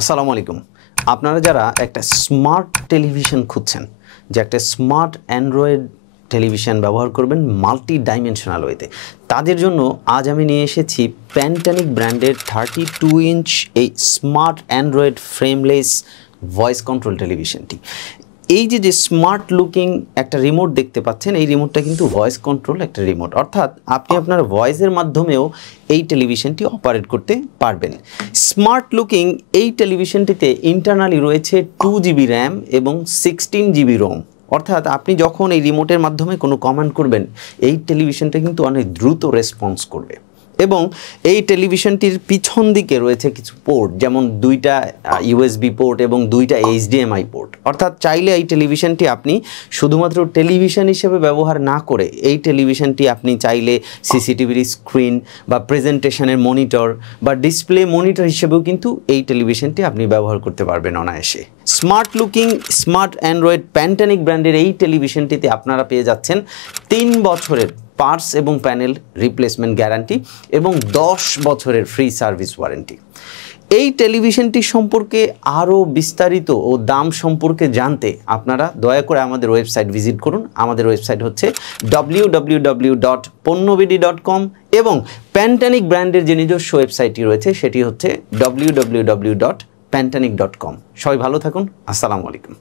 আসসালামু আলাইকুম। আপনারা যারা একটা স্মার্ট টেলিভিশন খুঁজছেন, যে একটা স্মার্ট অ্যান্ড্রয়েড টেলিভিশন ব্যবহার করবেন মাল্টি ডাইমেনশনাল ওয়েতে, তাদের জন্য আজ আমি নিয়ে এসেছি প্যান্টানিক ব্র্যান্ডের 32 ইঞ্চ এই smart android frameless voice control টেলিভিশনটি। এই যে স্মার্ট লুকিং একটা রিমোট দেখতে পাচ্ছেন, এই রিমোটটা কিন্তু ভয়েস কন্ট্রোল একটা রিমোট, অর্থাৎ আপনি আপনার ভয়েসের মাধ্যমেও এই টেলিভিশনটি অপারেট করতে পারবেন। স্মার্ট লুকিং এই টেলিভিশনটিতে ইন্টারনালি রয়েছে 2 জিবি র্যাম এবং 16 জিবি রোম, অর্থাৎ আপনি যখন এই রিমোটের মাধ্যমে কোনো কমান্ড করবেন, এই টেলিভিশনটা কিন্তু অনেক দ্রুত রেসপন্স করবে। এবং এই টেলিভিশনটির পিছন দিকে রয়েছে কিছু পোর্ট, যেমন 2টা ইউএসবি পোর্ট এবং 2টা এইচডিএমআই পোর্ট, অর্থাৎ চাইলে এই টেলিভিশনটি আপনি শুধুমাত্র টেলিভিশন হিসেবে ব্যবহার না করে এই টেলিভিশনটি আপনি চাইলে সিসিটিভির স্ক্রিন বা প্রেজেন্টেশনের মনিটর বা ডিসপ্লে মনিটর হিসেবেও কিন্তু এই টেলিভিশনটি আপনি ব্যবহার করতে পারবেন অনায়াসে। স্মার্ট লুকিং স্মার্ট অ্যান্ড্রয়েড প্যান্টানিক ব্র্যান্ডের এই টেলিভিশনটিতে আপনারা পেয়ে যাচ্ছেন 3 বছরের পার্টস এবং প্যানেল রিপ্লেসমেন্ট গ্যারান্টি এবং 10 বছরের ফ্রি সার্ভিস ওয়ারেন্টি। এই টেলিভিশনটি সম্পর্কে আরও বিস্তারিত ও দাম সম্পর্কে জানতে আপনারা দয়া করে আমাদের ওয়েবসাইট ভিজিট করুন। আমাদের ওয়েবসাইট হচ্ছে www.ponnobidi.com এবং প্যান্টানিক ব্র্যান্ডের যে নিজস্ব ওয়েবসাইটটি রয়েছে সেটি হচ্ছে www.pantanic.com। সবাই ভালো থাকুন। আসসালামু আলাইকুম।